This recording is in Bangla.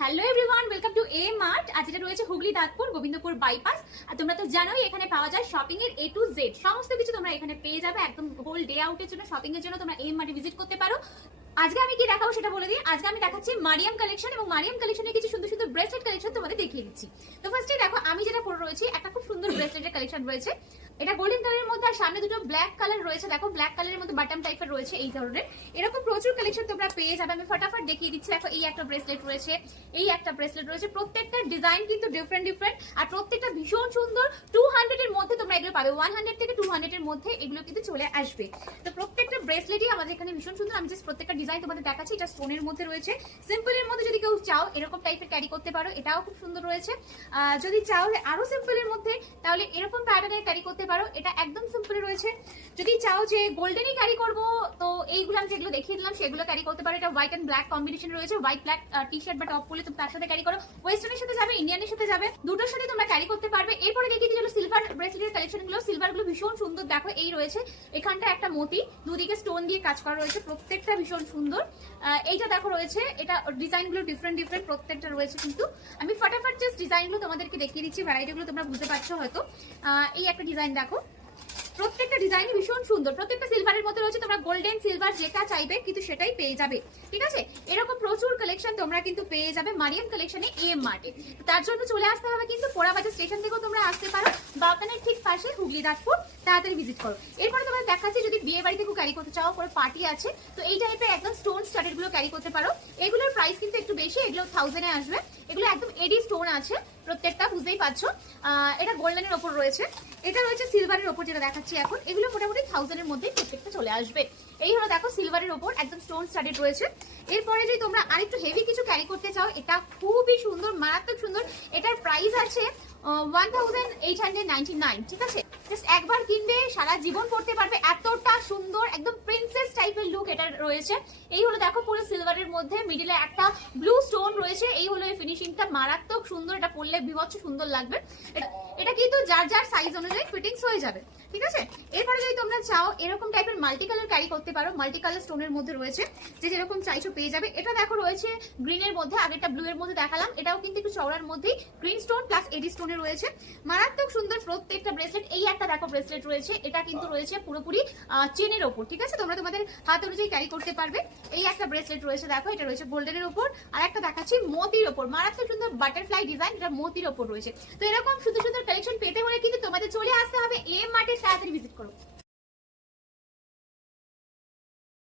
Hello everyone welcome to A mart আজ এটা রয়েছে হুগলি দাঁতপুর, গোবিন্দপুর বাইপাস আর তোমরা তো জানোই, এখানে পাওয়া যায় শপিং এর এ টু জেড সমস্ত কিছু তোমরা এখানে পেয়ে যাবে একদম হোল ডে আউটের জন্য শপিং এর জন্য তোমরা এম মার্টে ভিজিট করতে পারো। আজকে আমি কি দেখাবো সেটা বলে দিই। আজকে আমি দেখাচ্ছি মারিয়াম কালেকশন এবং মারিয়াম কালেকশনের কিছু সুন্দর সুন্দর ব্রেসলেট কালেকশন তোমাদের দেখিয়ে দিচ্ছি। তো ফার্স্টে দেখো, আমি যেটা পরে রয়েছি, একটা খুব সুন্দর ব্রেসলেটের কালেকশন রয়েছে। এটা গোল্ডেন কালারের সামনে দুটো ব্ল্যাক কালার রয়েছে। দেখো ব্ল্যাক কালারের মধ্যে বাটন টাইপের রয়েছে এই ধরনের। এরকম প্রচুর কালেকশন তোমরা পেয়ে যাবে। আমি ফটাফট দেখিয়ে দিচ্ছি। দেখো, এই একটা ব্রেসলেট রয়েছে, এই একটা ব্রেসলেট রয়েছে। প্রত্যেকটা ডিজাইন কিন্তু ডিফারেন্ট ডিফারেন্ট আর প্রত্যেকটা ভীষণ সুন্দর। টু হান্ড্রেডের মধ্যে তোমরা এগুলো পাবে। ওয়ান হান্ড্রেড থেকে টু হান্ড্রেডের মধ্যে এগুলো কিন্তু চলে আসবে। তো প্রত্যেকটা ব্রেসলেটই আমাদের এখানে ভীষণ সুন্দর। আমি জাস্ট প্রত্যেকটা ডিজাইন তোমাদের দেখাচ্ছি। এটা স্টোনের মধ্যে রয়েছে। সিম্পলের মধ্যে যদি কেউ চাও, এরকম টাইপের ক্যারি করতে পারো। এটাও খুব সুন্দর রয়েছে। যদি চাও যে আরও সিম্পল মধ্যে তাহলে এরকম প্যাটার্নের ক্যারি করতে পারো। এটা একদম সিম্পল রয়েছে। যদি চাও যে গোল্ডেনই ক্যারি করব এইগুলো আমি যেগুলো দেখিয়ে দিলাম, সেগুলো ক্যারি করতে পারো। এটা হোয়াইট অ্যান্ড ব্ল্যাক কম্বিনেশন রয়েছে। হোয়াইট ব্ল্যাক টি শার্ট বা টপ পরলে তুমি তার সাথে ক্যারি করো। ওয়েস্টার্নের সাথে যাবে ইন্ডিয়ানের সাথে যাবে। দুটোর সাথে তোমরা ক্যারি করতে পারবে। এরপরে দেখিয়ে দিচ্ছি সিলভার ব্রেসলেটের কালেকশনগুলো। সিলভারগুলো ভীষণ সুন্দর। দেখো, এই রয়েছে। এখানটা একটা মতি। দুদিকে স্টোন দিয়ে কাজ করা রয়েছে। প্রত্যেকটা ভীষণ সুন্দর। এইটা দেখো রয়েছে। এটা ডিজাইনগুলো ডিফারেন্ট ডিফারেন্ট প্রত্যেকটা রয়েছে কিন্তু। আমি ফটাফট জাস্ট ডিজাইনগুলো তোমাদেরকে দেখিয়ে দিচ্ছি। ভ্যারাইটি গুলো তোমরা বুঝতে পারছ হয়তো। এই একটা ডিজাইন দেখো। প্রত্যেকটা ডিজাইন ভীষণ সুন্দর। প্রত্যেকটা সিলভারের মধ্যে রয়েছে তোমরা গোল্ডেন সিলভার যেটা চাইবে, কিন্তু সেটাই পেয়ে যাবে। ঠিক আছে? এরকম প্রচুর কালেকশন তোমরা কিন্তু পেয়ে যাবে মারিয়াম কালেকশনে এম মার্টে তার জন্য চলে আসতে হবে কিন্তু পোড়াবাজার স্টেশন থেকেও তোমরা আসতে পারো। বাগানের ঠিক পাশে হুগলি দাঁতপুর তাড়াতাড়ি ভিজিট করো। এরপরে তোমরা দেখাচ্ছি যদি বিয়ে বাড়ি থেকেও ক্যারি করতে চাও, কোনো পার্টি আছে, তো এই টাইপের একদম স্টোন স্টার্টেডগুলো ক্যারি করতে পারো। এগুলোর প্রাইস কিন্তু একটু বেশি, এগুলো থাউজেন্ডে আসবে। এগুলো একদম এডি স্টোন আছে, প্রত্যেকটা, বুঝতেই পারছ। এটা গোল্ডেনের ওপর রয়েছে। এটা রয়েছে সিলভারের ওপর যেটা দেখাচ্ছি এখন। এগুলো মোটামুটি থাউজেন্ডের মধ্যেই প্রত্যেকটা চলে আসবে। এই হলো দেখো সিলভারের ওপর একদম স্টোন স্টাডেড রয়েছে। এরপরে যদি তোমরা আরেকটু হেভি কিছু ক্যারি করতে চাও, এটা খুবই সুন্দর, মারাত্মক সুন্দর। এটার প্রাইস আছে ওয়ান ঠিক আছে? জাস্ট একবার কিনবে, সারা জীবন পড়তে পারবে এতটা সুন্দর একদম প্রিন্সেস টাইপের লুক এটা রয়েছে। এই হলো দেখো পুরো সিলভারের মধ্যে মিডিলে একটা ব্লু স্টোন রয়েছে। এই হলো এই ফিনিশিংটা মারাত্মক সুন্দর এটা পরলে বিভৎস সুন্দর লাগবে। এটা- কিন্তু যার যার সাইজ অনুযায়ী ফিটিংস হয়ে যাবে। ঠিক আছে? এরপরে যদি তোমরা চাও, এরকম টাইপের মাল্টি কালার ক্যারি করতে পারো মাল্টি কালার স্টোনের মধ্যে রয়েছে, যে যেরকম চাইছো পেয়ে যাবে। এটা দেখো রয়েছে গ্রিনের মধ্যে, আগেরটা ব্লু এর মধ্যে দেখালাম। এটাও কিন্তু একটু চওড়ার মধ্যেই গ্রিন স্টোন প্লাস এডি স্টোনে রয়েছে। মারাত্মক সুন্দর প্রত্যেকটা ব্রেসলেট এই একটা দেখো ব্রেসলেট রয়েছে। এটা কিন্তু রয়েছে পুরোপুরি চেনের ওপর। ঠিক আছে? তোমরা তোমাদের হাত অনুযায়ী ক্যারি করতে পারবে। এই একটা ব্রেসলেট রয়েছে, দেখো, এটা রয়েছে গোল্ডেনের উপর। আর একটা দেখাচ্ছি মতির ওপর মারাত্মক সুন্দর বাটারফ্লাই ডিজাইন এটা মতির ওপর রয়েছে। তো এরকম সুন্দর সুন্দর কালেকশন পেতে হলে কিন্তু তোমাদের চলে আসতে হবে এম মার্টের তাড়াতাড়ি ভিজিট করো।